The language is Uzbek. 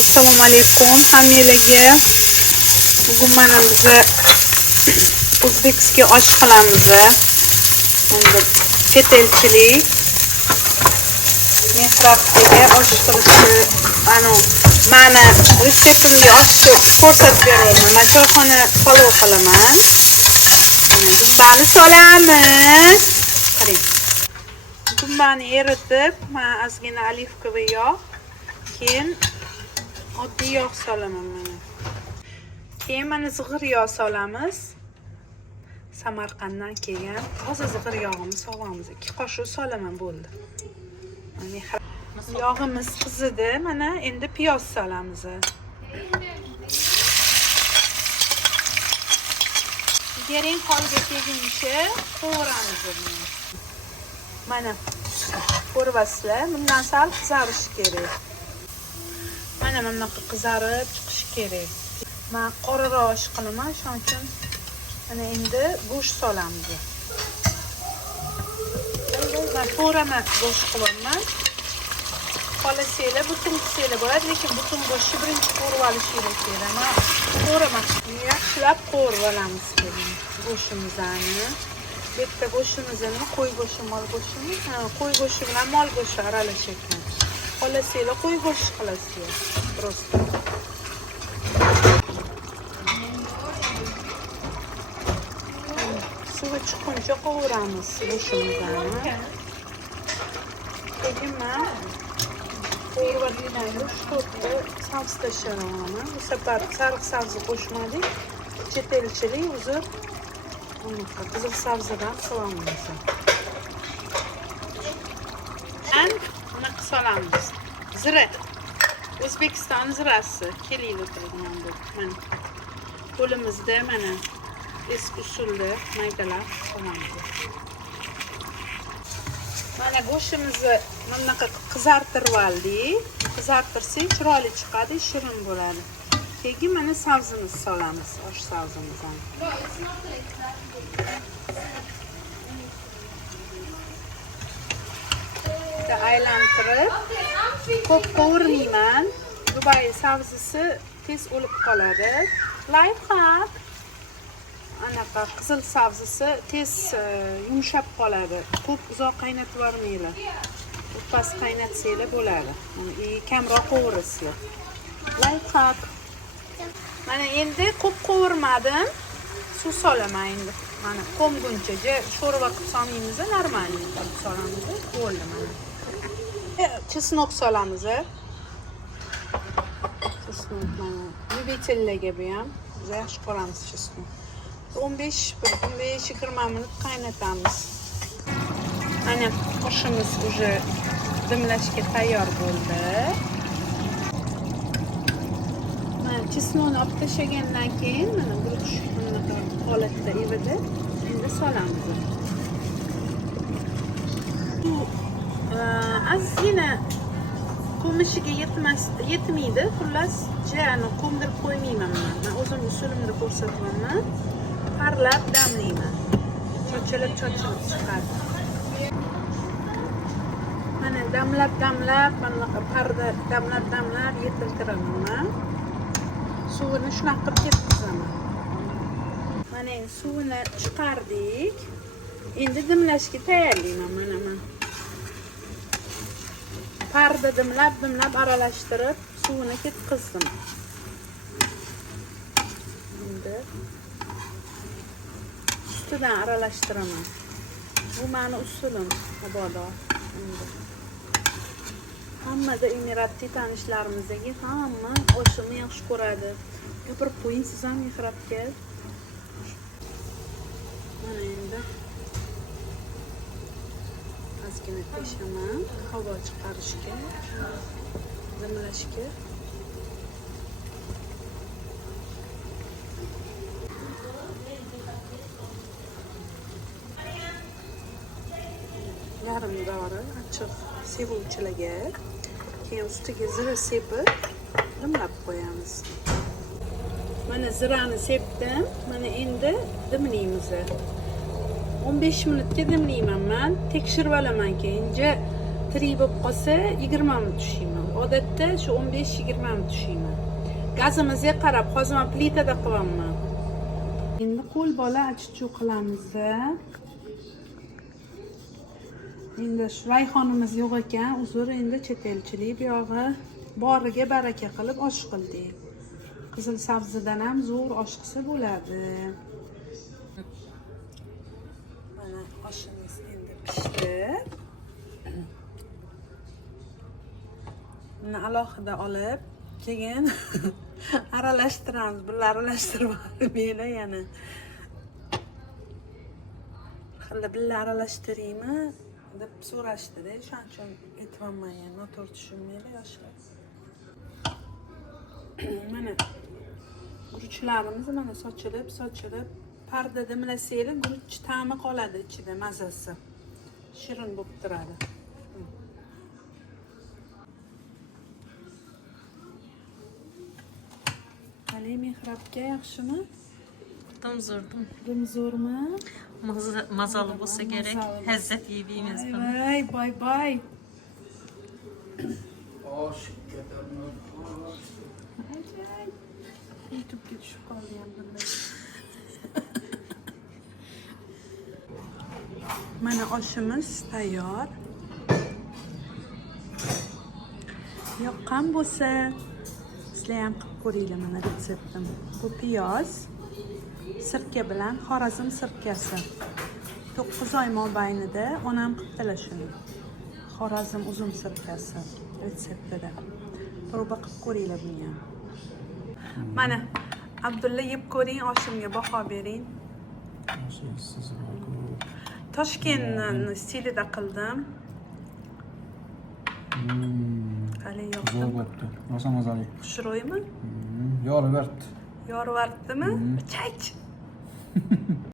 Assalomu alaykum hammalarga. Bugun mana biz o'zbekskiy osh qilamiz. Endi chet elchilik mehrobga osh qilishi, mani retseptimga oshni ko'rsatib beraman. Men choyxona palov qilaman. Dumbani solamiz. Qarang. Dumbani eritib, men ozgina olivka va yog', keyin oddiy yog' solaman mana. Keyin mana zig'ir yog' solamiz. Samarqanddan kelgan toza zig'ir yog'imizni solamiz. 2 qoshiq solaman bo'ldi. Mana yog'imiz qizidi. Mana endi piyoz solamiz. Jigaring holga kelguncha qovuramiz buni. Mana ko'ryapsizlar, bundan sal qizarishi kerak. Mana bunaqa qizarib chiqishi kerak. Men qoraroq osh qilaman, shuning uchun mana endi go'sht solamiz. Men to'rama go'sht qilaman. Xolasanglar butun qilsanglar bo'ladi, lekin butun go'shtni birinchi qo'rib olishingiz kerak. Men to'rama yaxshilab qo'rib olamiz kerak go'shtimizni. Bitta go'shtimizni qo'y go'shti, mol go'shtimi? Qo'y go'shti bilan mol go'shti aralashgan. Xolasanglar qo'y go'shti qilasizlar. Просто. Suvi chiqquncha qovuramiz go'shtimizni. Keyin men qovuradigan go'shtni sabz tashlaman. Bu safar sariq sabzi qo'shmadik. Chet elchilik uzr. Qizil sabzidan qilamiz. Buni solamiz. Zira. O'zbekiston zirasi keliydi turgan bu. Mana qo'limizda mana eski usulda maydalab solamiz. Mana go'shtimizni bunaqa qizartirib oldik. Qizartirsak chiroyli chiqadi, shirin bo'ladi. Keyin mana sabzimizni solamiz, osh sabzimizni. Aylantirib, ko'p qovurmayman. Dubay sabzisi tez o'lib qoladi. Lifehack. Anaqa qizil sabzisi tez yumshab qoladi. Ko'p uzoq qaynatib yormaylar. Pas qaynatsanglar bo'ladi. Kamroq qovurasizlar. Lifehack. Mana endi ko'p qovurmadim. Suv solaman endi. Mana qo'mguncha sho'rva qilib solmaymiz, normalniy qilib solamiz. Bo'ldi mana. Chesnok solamiz. Chesnok mana. Любительlarga bu ham biz yaxshi ko'ramiz chesnok. 15-20 minut qaynatamiz. Mana oshimiz уже dimlashga tayyor bo'ldi. Mana chesnokni olib tashlagandan keyin mana guruch bunaqa holatda evida endi solamiz. Ozgina ko'mishiga yetmaydi. Xullas, jani qo'ndirib qo'ymayman men. Men o'zim usulimda ko'rsataman. Parlab damlayman. Cho'chilib chiqadi. Mana damlab, bunaqa parda damlab yetiltiraman. Suvini shunaqa qilib ketkizaman. Mana endi suvini chiqardik. Endi dimlashga tayyorlayman mana. Parda dimlab aralashtirib suvini ketkizdim. Endi ustidan aralashtiraman. Bu meni usulim, mabodo. Endi hammada Emiratda tanishlarimizdagi hamma oshimni yaxshi ko'radi. Gapirib qo'ying siz ham mehrobga. Mana endi ozgina tashaman, havo chiqarishga, dimlashga. Yarim dori achchiq sevuvchilarga, keyin ustiga zira sepib dimlab qo'yamiz. Mana zirani sepdim, mana endi dimlaymiz. 15 minutga dimlayman men. Tekshirib olaman, keyincha tiri bo'lib qolsa 20 minut tushayman. odatda shu 15-20 minut tushiyman. Gazimizga qarab, hozir men plitada qilaman. Endi qo'l bola achichuv qilamiz. Endi shu rayhonimiz yo'q ekan, uzr, endi chet elchilik bu yog'i boriga baraka qilib osh qildik. Qizil sabzidan ham zo'r osh qilsa bo'ladi. Mana oshimiz endi pishdi. Buni alohida olib, keyin aralashtiramiz. Bular aralashtirib olmaydi yana. Xilla billa aralashtiraymi deb so'rashdi-da, shuning uchun aytibman yana, noto'g'ri tushunmaydi yoshlar. Mana guruchlarimiz mana sochilib parda dimlasanglar guruch ta'mi qoladi ichida, mazasi. Shirin bo'lib turadi. Qalay Mehrobga, yaxshimi? Zo'rmi? Mazali bo'lsa kerak. Lazzat yeb yeymiz buni. Voy, boy. YouTube'ga tushib qoldi ham bunday. Mana oshimiz tayyor. Yoqqan bo'lsa, sizlar ham qilib ko'ringlar mana retseptim. Bu piyoz, sirka bilan Xorazm sirkasi. 9 oy mobaynida onam qildilar shuni. Xorazm uzum sirkasi retseptida. Proba qilib ko'ringlar buni ham. Mana Abdulla yeb ko'ring, oshimga baho bering. Toshkent stilida qildim. Qalay yoqdi. Zo'r bo'pti. Rosa mazali. Xushro'ymi? Yorib berdi. Yorib beribdimi? Chaych.